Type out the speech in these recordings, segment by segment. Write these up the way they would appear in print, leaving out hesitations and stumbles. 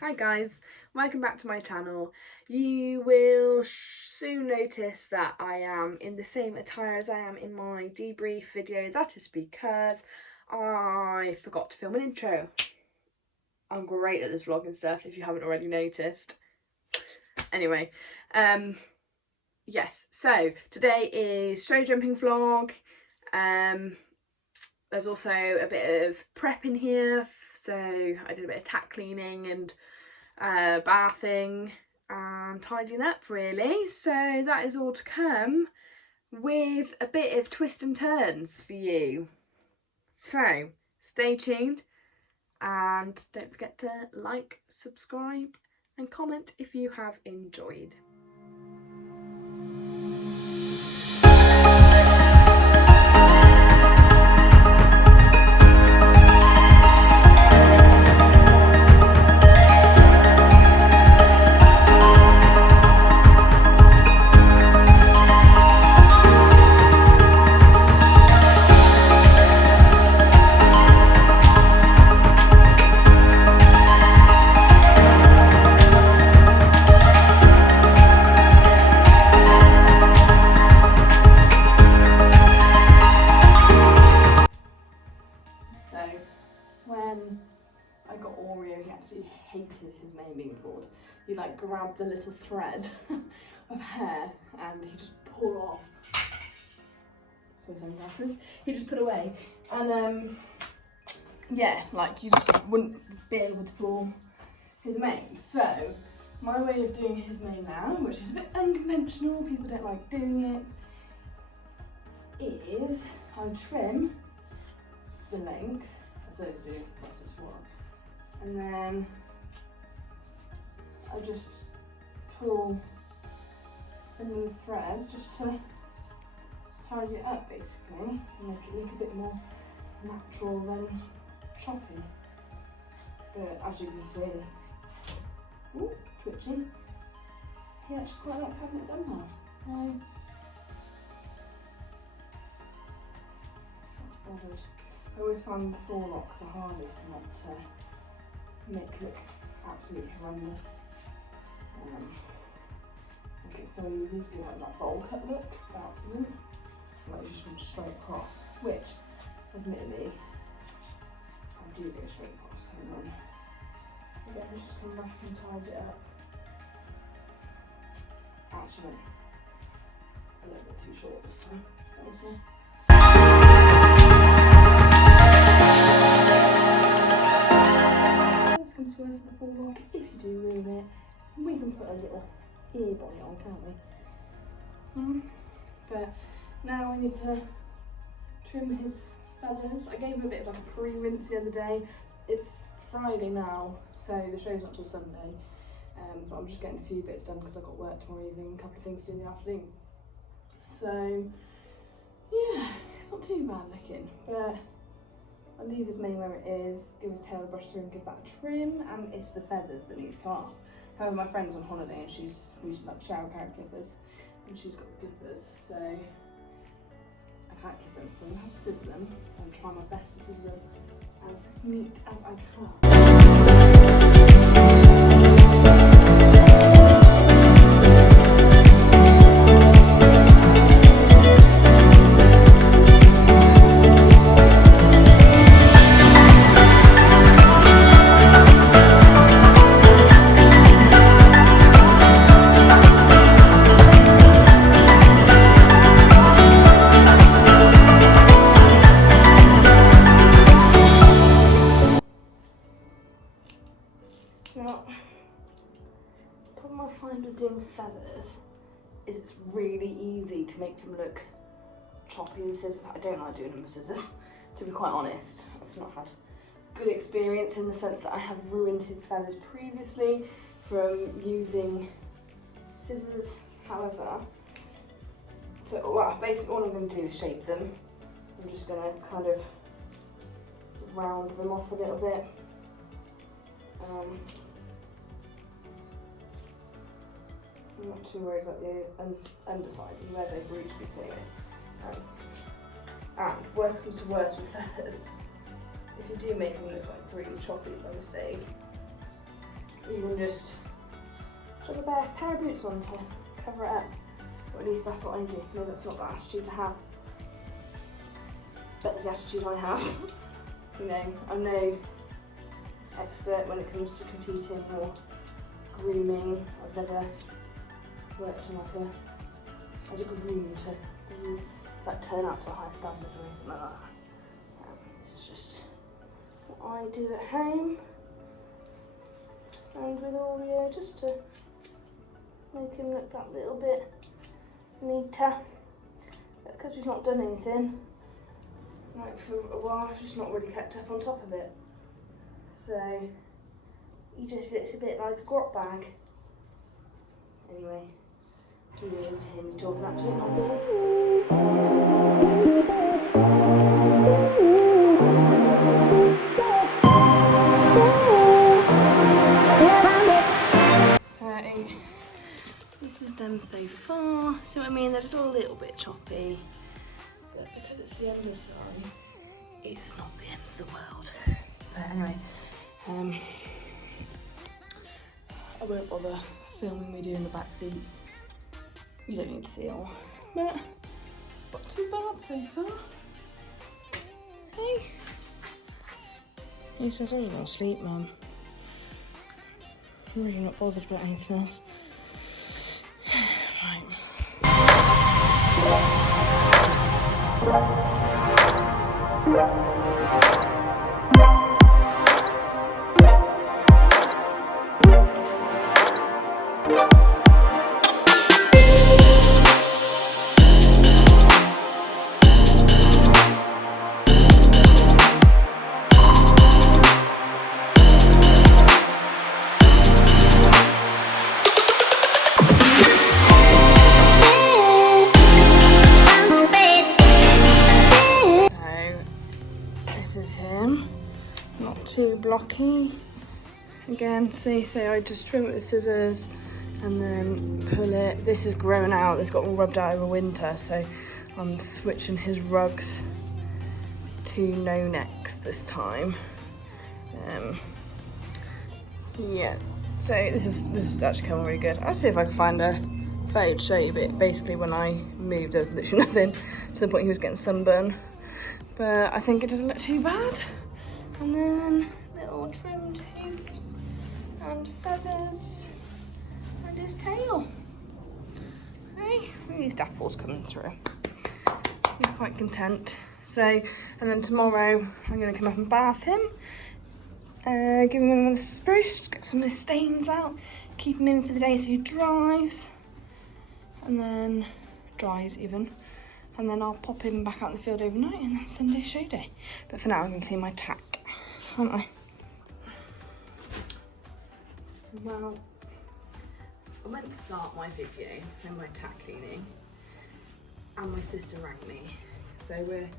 Hi guys, welcome back to my channel. You will soon notice that I am in the same attire as I am in my debrief video. That is because I forgot to film an intro. I'm great at this vlog and stuff if you haven't already noticed. Anyway, yes, so today is show jumping vlog. There's also a bit of prep in here, so I did a bit of tack cleaning and bathing and tidying up really, so that is all to come with a bit of twists and turns for you. So stay tuned and don't forget to like, subscribe and comment if you have enjoyed. When I got Oreo, he absolutely hated his mane being pulled. He like grabbed the little thread of hair and he just pulled off. So sunglasses. He just put away, and yeah, like you just wouldn't be able to pull his mane. So my way of doing his mane now, which is a bit unconventional, people don't like doing it, is I trim the length. So do, that's just one. And then I just pull some of the threads just to tidy it up basically, and make it look a bit more natural than chopping. But as you can see, ooh, twitchy, he actually quite likes having it done now. So, that's bothered. I always find the forelocks the hardest not to make look absolutely horrendous. Like it's so easy to do like that bowl cut look by accident. Like you just go straight across, which admittedly I do go straight across, and then again just come back and tidy it up. Actually, a little bit too short this time. So comes first the forelock. If you do ruin it, we can put a little ear bonnet on, can't we? But now I need to trim his feathers. I gave him a bit of like a pre-rinse the other day. It's Friday now, so the show's not till Sunday. But I'm just getting a few bits done because I've got work tomorrow evening, a couple of things to do in the afternoon. So yeah, it's not too bad looking, but I'll leave his mane where it is, give his tail a brush through and give that a trim, and it's the feathers that need to come off. However, my friend's on holiday and we like shower parent clippers, and she's got the clippers, so I can't clip them, so I'm going to have to scissor them and try my best to scissor them as neat as I can. Now, the problem I find with doing feathers is it's really easy to make them look choppy with scissors. I don't like doing them with scissors, to be quite honest. I've not had good experience in the sense that I have ruined his feathers previously from using scissors. However, so well, basically all I'm going to do is shape them. I'm just going to kind of round them off a little bit. I'm not too worried about the underside and where they've reached between it. And worst comes to worst with feathers, if you do make them look like really choppy by mistake, you can just put a pair of boots on to cover it up. Or at least that's what I do. No, that's not the attitude to have. But it's the attitude I have. You know, I'm no expert when it comes to competing or grooming. I've never worked on as a groom to like turn up to a high standard or anything like that. This is just what I do at home. And with Oreo, just to make him look that little bit neater. But because we've not done anything like for a while, I've just not really kept up on top of it. So he just looks a bit like a grot bag. Anyway, you need to hear me talking absolute nonsense. So this is them so far. See what I mean? They're just a little bit choppy, but because it's the underside, it's not the end of the world. But anyway, I won't bother filming me doing the back feet. You don't need to see it all, but not too bad so far. Hey, he says I was gonna sleep, Mum. I'm really not bothered about anything else. Right. Too blocky. Again, see, I just trim it with scissors and then pull it. This is grown out, it's got all rubbed out over winter, so I'm switching his rugs to no necks this time. Yeah, so this is actually coming really good. I'll see if I can find a photo to show you, but basically when I moved there was literally nothing to the point he was getting sunburn. But I think it doesn't look too bad. And then little trimmed hoofs and feathers and his tail. Okay, at least Apple's coming through. He's quite content. So, and then tomorrow I'm going to come up and bath him. Give him another spruce, get some of his stains out, keep him in for the day so he dries. And then dries even. And then I'll pop him back out in the field overnight and then Sunday show day. But for now I'm going to clean my tack. Aren't I? Well, I went to start my video and my tack cleaning and my sister rang me. So we're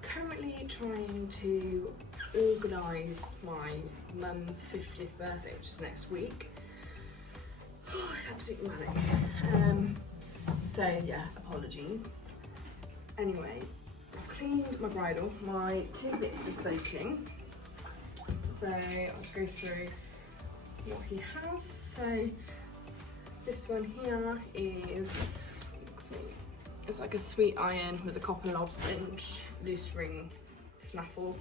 currently trying to organise my mum's 50th birthday, which is next week. Oh, it's absolutely manic. So yeah, apologies. Anyway, I've cleaned my bridle. My two bits are soaking. So I'll just go through what he has. So this one here is, it's like a sweet iron with a copper lozenge, loose ring snaffle.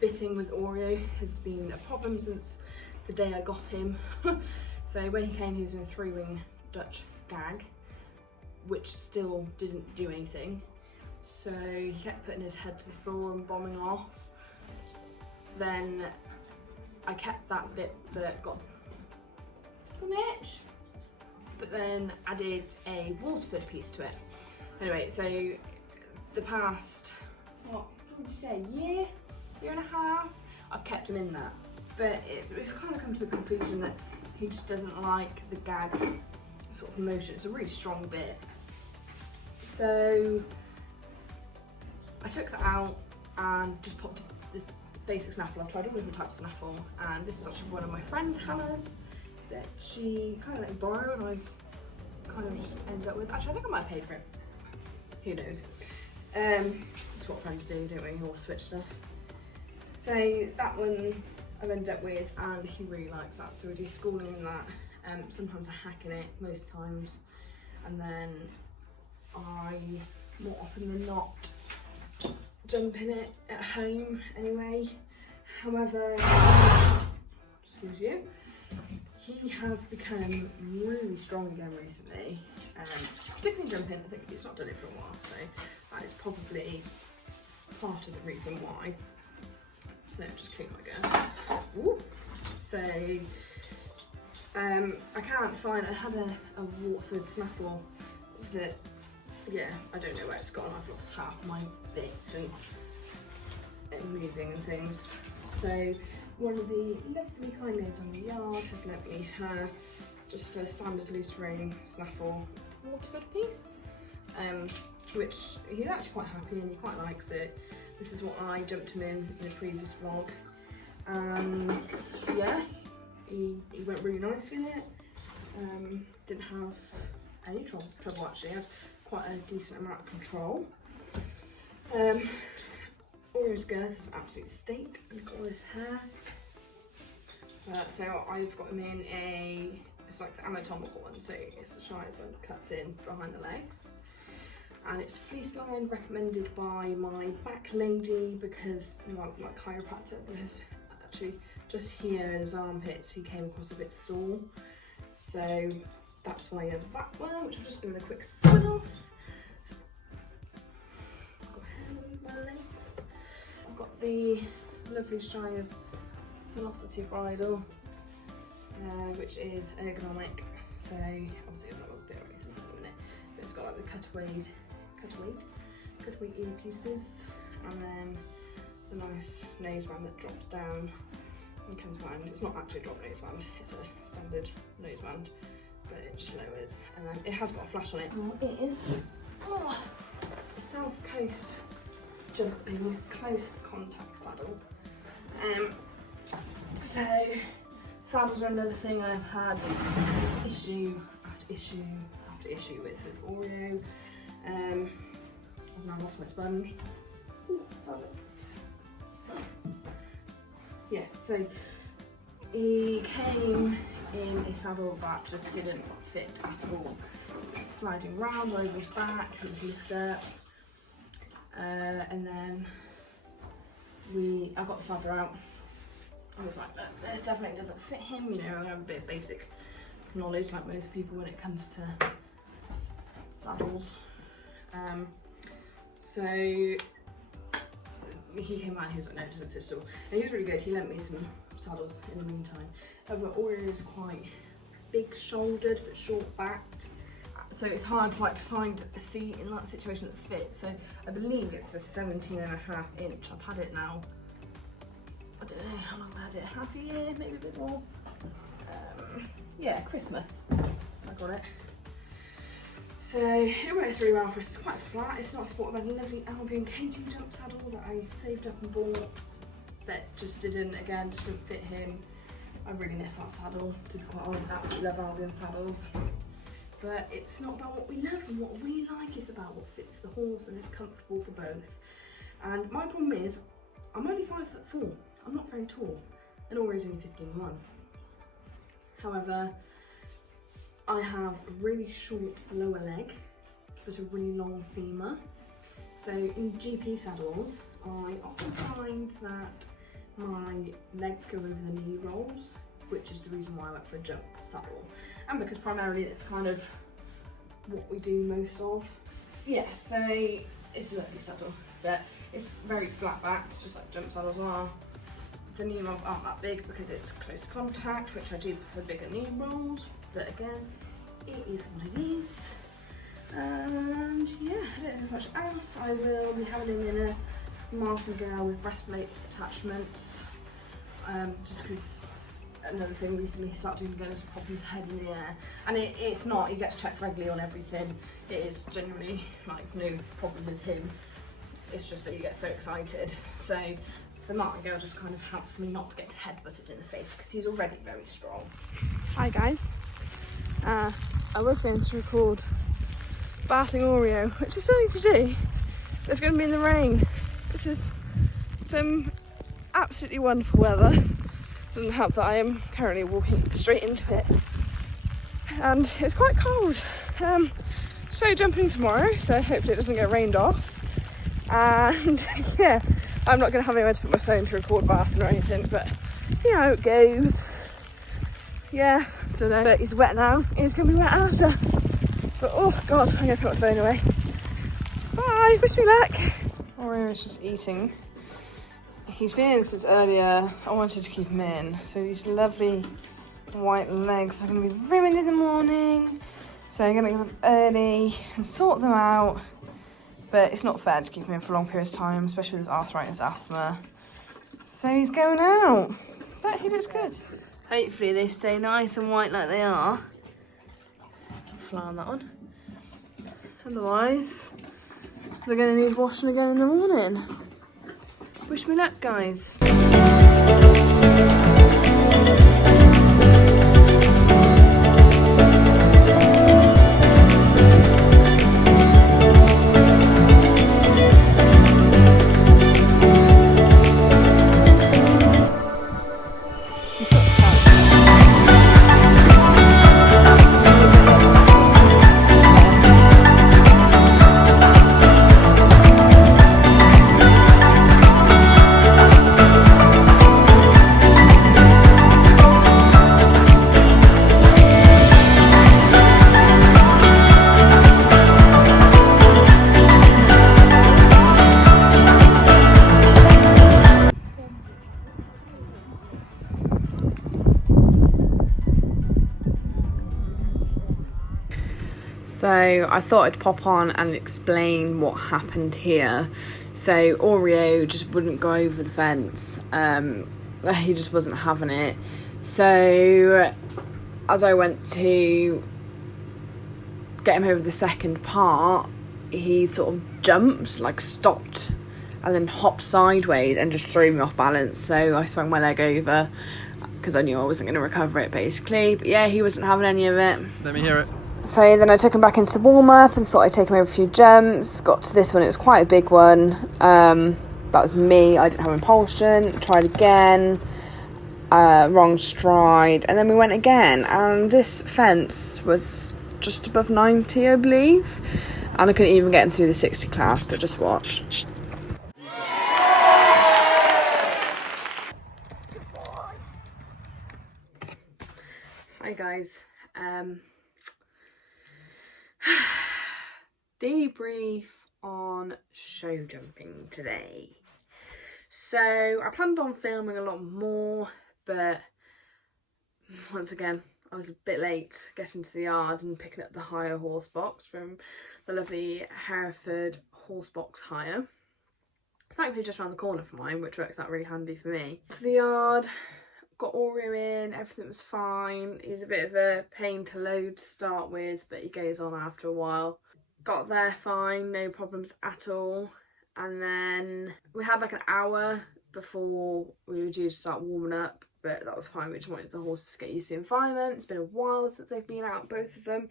Bitting with Oreo has been a problem since the day I got him. So when he came, he was in a 3-ring Dutch gag, which still didn't do anything. So he kept putting his head to the floor and bombing off. Then I kept that bit that got an itch, but then added a Waterford piece to it. Anyway, so the past, what would you say, year and a half, I've kept him in that. But we've kind of come to the conclusion that he just doesn't like the gag sort of motion. It's a really strong bit. So I took that out and just popped the basic snaffle. I've tried all different types of snaffle, and this is actually one of my friend's hammers that she kind of let me borrow, and I've kind of just ended up with. Actually, I think I might have paid for it. Who knows? That's what friends do, don't we? All switch stuff. So that one I've ended up with, and he really likes that. So we do schooling in that. Sometimes I hack in it, most times, and then I, more often than not, jump in it at home anyway. However, excuse you, he has become really strong again recently, particularly jumping. I think he's not done it for a while, so that is probably part of the reason why. So just clean my girl. Ooh. So I can't find, I had a Waterford snaffle that, yeah, I don't know where it's gone. I've lost half my bits and moving and things. So one of the lovely kind ladies on the yard has lent me her just a standard loose rein snaffle Waterford piece, which he's actually quite happy and he quite likes it. This is what I jumped him in a previous vlog, and yeah, he went really nicely in it. Didn't have any trouble actually. Had quite a decent amount of control. Oreo's girth is an absolute state. Look at all this hair. So I've got him in it's like the anatomical one, so it's the shires one that cuts in behind the legs. And it's fleece line, recommended by my back lady, because my chiropractor, because actually just here in his armpits he came across a bit sore. So that's why he has that one, which I'm just doing a quick spin off. I've got the lovely Shires Velocity bridle, which is ergonomic, so obviously I'm not going to do anything for a minute, but it's got like the cutaway earpieces, and then the nice noseband that drops down and comes round. It's not actually a drop noseband, it's a standard noseband, but it just lowers, and then it has got a flash on it. It is a South Coast jumping close contact saddle. So saddles are another thing I've had issue after issue with Oreo. I've now lost my sponge. Ooh, yes, so he came in a saddle that just didn't fit at all. Sliding round over his back, he lift up, and then I got the saddle out. I was like, look, this definitely doesn't fit him, you know. I have a bit of basic knowledge, like most people, when it comes to saddles. So he came out and he was like, no, it doesn't fit at all. And he was really good. He lent me some saddles in the meantime. But Oreo is quite big shouldered but short backed, so it's hard to find a seat in that situation that fits. So I believe it's a 17.5 inch. I've had it now, I don't know how long I had it, half a year, maybe a bit more. Yeah, Christmas I got it. So it works really well for us. It's quite flat. It's not supported by the lovely Albion Katie jump saddle that I saved up and bought, that just didn't fit him. I really miss that saddle, to be quite honest. I absolutely love Albion saddles. But it's not about what we love and what we like, it's about what fits the horse and is comfortable for both. And my problem is, I'm only 5'4". I'm not very tall, and Oreo's only 15.1. However, I have a really short lower leg, but a really long femur. So in GP saddles, I often find that my legs go over the knee rolls, which is the reason why I went for a jump saddle. And because primarily it's kind of what we do most of. Yeah, so it's a lovely saddle, but it's very flat backed, just like jump saddles are. The knee rolls aren't that big because it's close contact, which I do prefer bigger knee rolls, but again, it is what it is. And yeah, I don't have much else. I will be having him in a martingale with breastplate attachments, just because another thing recently he started doing again is pop his head in the air, and it's not, he gets checked regularly on everything. It is generally like no problem with him, it's just that he gets so excited. So the martingale just kind of helps me not to get headbutted in the face because he's already very strong. Hi guys, I was going to record bathing Oreo, which is something to do. It's going to be in the rain. This is some absolutely wonderful weather. Doesn't help that I am currently walking straight into it. And it's quite cold. So jumping tomorrow, so hopefully it doesn't get rained off. And yeah, I'm not going to have anywhere to put my phone to record bathing or anything, but you know how it goes. Yeah, don't know. But it's wet now. It's going to be wet after. But oh god, I'm going to put my phone away. Bye, wish me luck. Oreo is just eating. He's been in since earlier. I wanted to keep him in. So these lovely white legs are going to be ruined in the morning. So I'm going to get them early and sort them out. But it's not fair to keep him in for long periods of time, especially with his arthritis, asthma. So he's going out. But he looks good. Hopefully they stay nice and white like they are. Fly on that one. Otherwise, they're going to need washing again in the morning. Wish me luck, guys. So I thought I'd pop on and explain what happened here. So Oreo just wouldn't go over the fence. He just wasn't having it. So as I went to get him over the second part, he sort of jumped, like stopped, and then hopped sideways and just threw me off balance. So I swung my leg over because I knew I wasn't going to recover it, basically. But yeah, he wasn't having any of it. Let me hear it. So then I took him back into the warm-up and thought I'd take him over a few jumps. Got to this one, it was quite a big one. That was me, I didn't have impulsion. Tried again, wrong stride. And then we went again, and this fence was just above 90, I believe. And I couldn't even get him through the 60 class, but just watch. Hi guys. Debrief on show jumping today. So I planned on filming a lot more, but once again I was a bit late getting to the yard and picking up the hire horse box from the lovely Hereford horse box hire. Thankfully just around the corner from mine, which works out really handy for me. To the yard, got Oreo in, everything was fine. He's a bit of a pain to load to start with, but he goes on after a while. Got there fine, no problems at all. And then we had like an hour before we were due to start warming up, but that was fine. We just wanted the horses to get used to the environment. It's been a while since they've been out, both of them.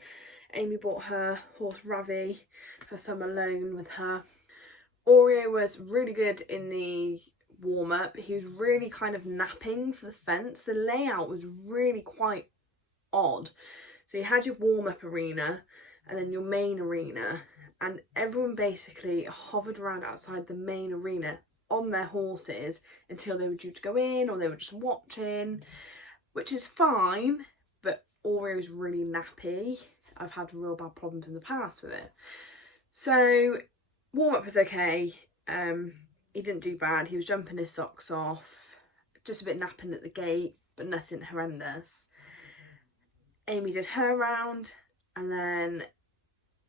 Amy bought her horse Ravi, her summer loan with her. Oreo was really good in the warm-up. He was really kind of napping for the fence. The layout was really quite odd. So you had your warm-up arena and then your main arena, and everyone basically hovered around outside the main arena on their horses until they were due to go in, or they were just watching, which is fine, but Oreo's really nappy. I've had real bad problems in the past with it. So warm-up was okay. He didn't do bad. He was jumping his socks off, just a bit napping at the gate, but nothing horrendous. Amy did her round, and then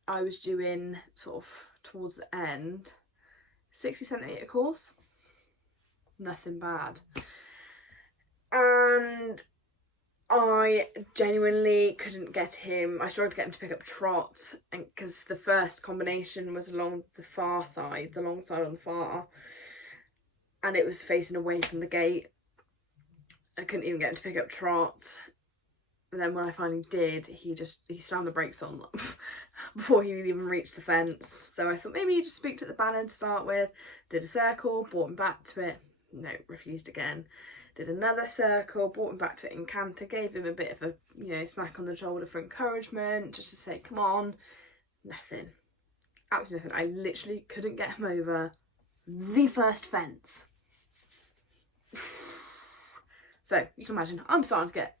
I was doing sort of towards the end 60 centimetre course. Nothing bad. And I genuinely couldn't get him. I struggled to get him to pick up trot, and because the first combination was along the far side, the long side on the far, and it was facing away from the gate. I couldn't even get him to pick up trot. And then when I finally did, he slammed the brakes on before he even reached the fence. So I thought maybe you just speak to the banner to start with. Did a circle, brought him back to it. No, refused again. did another circle, brought him back to an encounter, gave him a bit of a, you know, smack on the shoulder for encouragement, just to say, come on. Nothing. Absolutely nothing. I literally couldn't get him over the first fence. So you can imagine I'm starting to get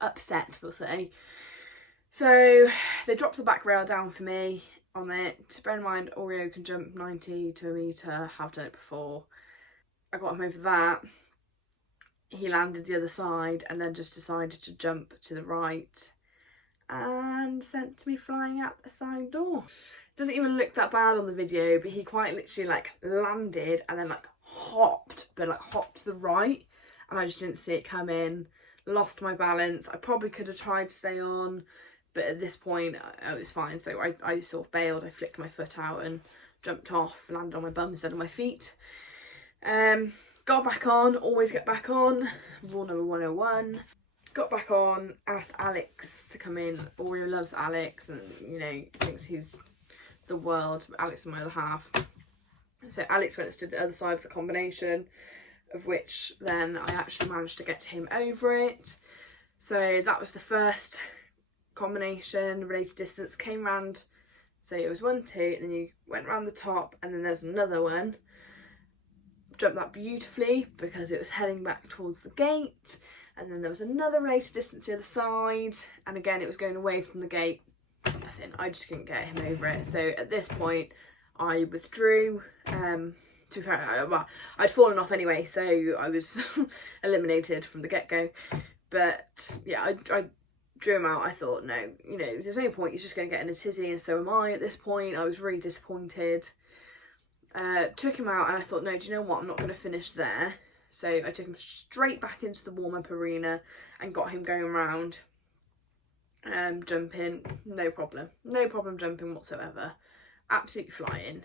upset, we'll say. So they dropped the back rail down for me on it. Bear in mind, Oreo can jump 90 to a metre, have done it before. I got him over that. He landed the other side and then just decided to jump to the right and sent me flying out the side door. Doesn't even look that bad on the video, but he quite literally like landed and then like hopped, but like hopped to the right, and I just didn't see it come in. Lost my balance. I probably could have tried to stay on, but at this point it was fine. So I sort of bailed. I flicked my foot out and jumped off, landed on my bum instead of my feet. Got back on, always get back on. Rule number 101. Got back on, asked Alex to come in. Oreo loves Alex and, you know, thinks he's the world. Alex is my other half. So Alex went and stood the other side of the combination, of which then I actually managed to get him over it. So that was the first combination, related distance, came round. So it was 1, 2, and then you went round the top, and then there's another one. Jumped that beautifully because it was heading back towards the gate. And then there was another related distance the other side, and again it was going away from the gate. Nothing. I just couldn't get him over it. So at this point I withdrew. To be fair, well, I'd fallen off anyway, so I was eliminated from the get-go. But yeah, I drew him out. I thought, no, you know, there's no point, he's just going to get in a tizzy, and so am I at this point. I was really disappointed. Took him out and I thought, no, do you know what, I'm not going to finish there. So I took him straight back into the warm-up arena and got him going around, jumping, no problem jumping whatsoever, absolutely flying.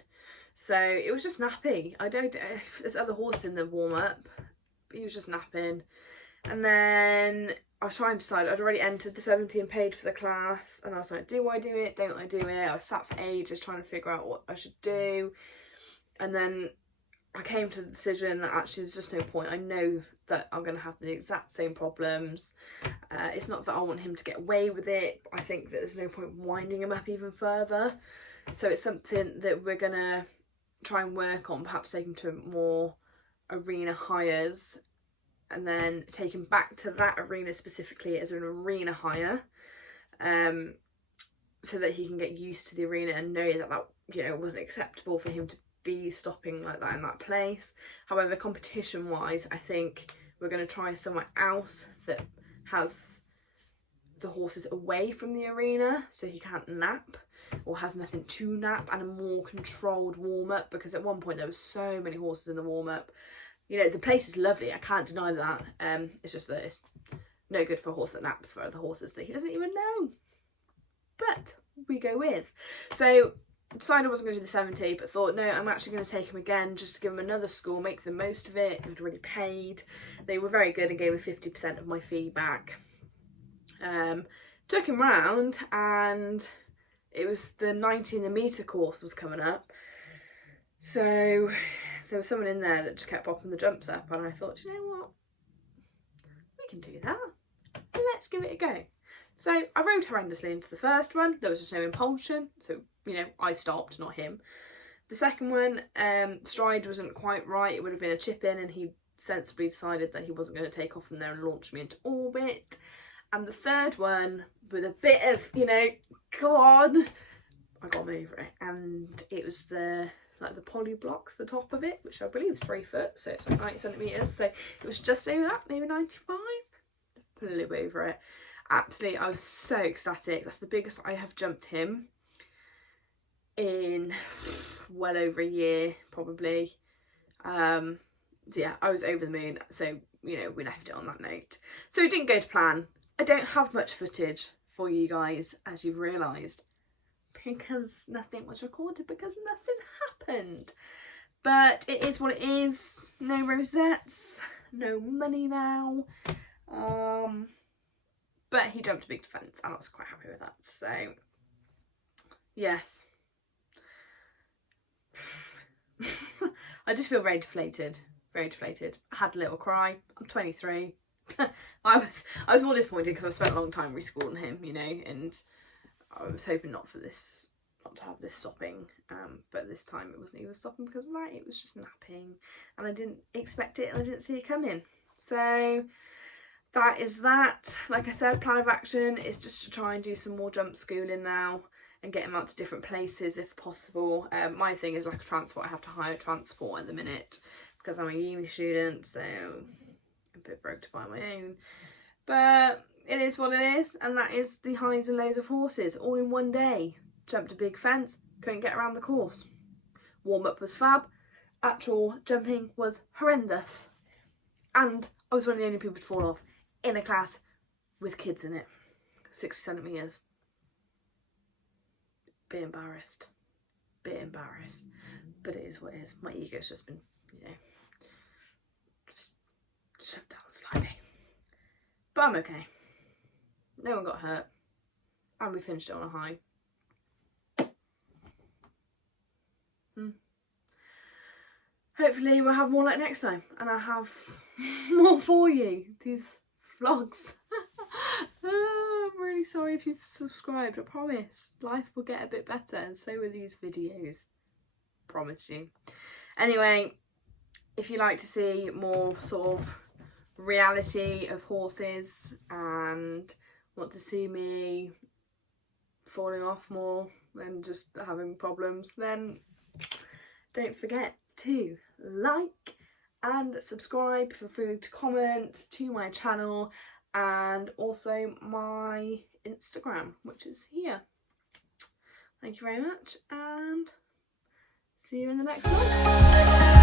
So it was just nappy. There's other horses in the warm-up, but he was just napping. And then I was trying to decide, I'd already entered the 70 and paid for the class, and I was like, do I do it, don't I do it? I was sat for ages trying to figure out what I should do, and then I came to the decision that actually there's just no point. I know that I'm going to have the exact same problems. It's not that I want him to get away with it, but I think that there's no point winding him up even further. So it's something that we're going to try and work on, perhaps take him to more arena hires, and then take him back to that arena specifically as an arena hire, so that he can get used to the arena and know that you know, wasn't acceptable for him to be stopping like that in that place. However, competition wise, I think we're going to try somewhere else that has the horses away from the arena so he can't nap, or has nothing to nap, and a more controlled warm-up, because at one point there were so many horses in the warm-up. You know, the place is lovely, I can't deny that. It's just that it's no good for a horse that naps for other horses that he doesn't even know. But we go with. So decided I wasn't going to do the 70, but thought, no, I'm actually going to take him again just to give him another school, make the most of it. I'd already paid. They were very good and gave me 50% of my fee back. Took him round, and it was the 90 in the metre course was coming up. So there was someone in there that just kept popping the jumps up, and I thought, you know what, we can do that. Let's give it a go. So I rode horrendously into the first one. There was just no impulsion, so, you know, I stopped, not him. The second one, stride wasn't quite right. It would have been a chip in, and he sensibly decided that he wasn't going to take off from there and launch me into orbit. And the third one, with a bit of, you know, go on, I got him over it. And it was the poly blocks, the top of it, which I believe is 3 foot, so it's like 90 centimetres. So it was just over that, maybe 95. Flew over it. Absolutely, I was so ecstatic. That's the biggest I have jumped him in well over a year, probably. So yeah, I was over the moon. So, you know, we left it on that note. So it didn't go to plan. I don't have much footage for you guys, as you've realised, because nothing was recorded, because nothing happened. But it is what it is. No rosettes, no money now. But he jumped a big defence, and I was quite happy with that. So yes. I just feel very deflated very deflated. I had a little cry. I'm 23. I was more disappointed because I spent a long time reschooling him, you know, and I was hoping not to have this stopping, but this time it wasn't even stopping because of that. It was just napping, and I didn't expect it, and I didn't see it coming. So that is that. Like I said, plan of action is just to try and do some more jump schooling now and get him out to different places if possible. My thing is like a transport. I have to hire transport at the minute because I'm a uni student, so I'm a bit broke to buy my own. But it is what it is, and that is the highs and lows of horses all in one day. Jumped a big fence, couldn't get around the course. Warm up was fab, actual jumping was horrendous. And I was one of the only people to fall off in a class with kids in it. 60 centimetres. Bit embarrassed. But it is what it is. My ego's just been, you know, just shoved down slightly. But I'm okay. No one got hurt. And we finished it on a high. Hopefully we'll have more like next time, and I'll have more for you, these vlogs. I'm really sorry if you've subscribed. I promise life will get a bit better, and so will these videos. Promise you. Anyway, if you like to see more sort of reality of horses and want to see me falling off more than just having problems, then don't forget to like and subscribe. Feel free to comment to my channel and also my Instagram, which is here. Thank you very much, and see you in the next one.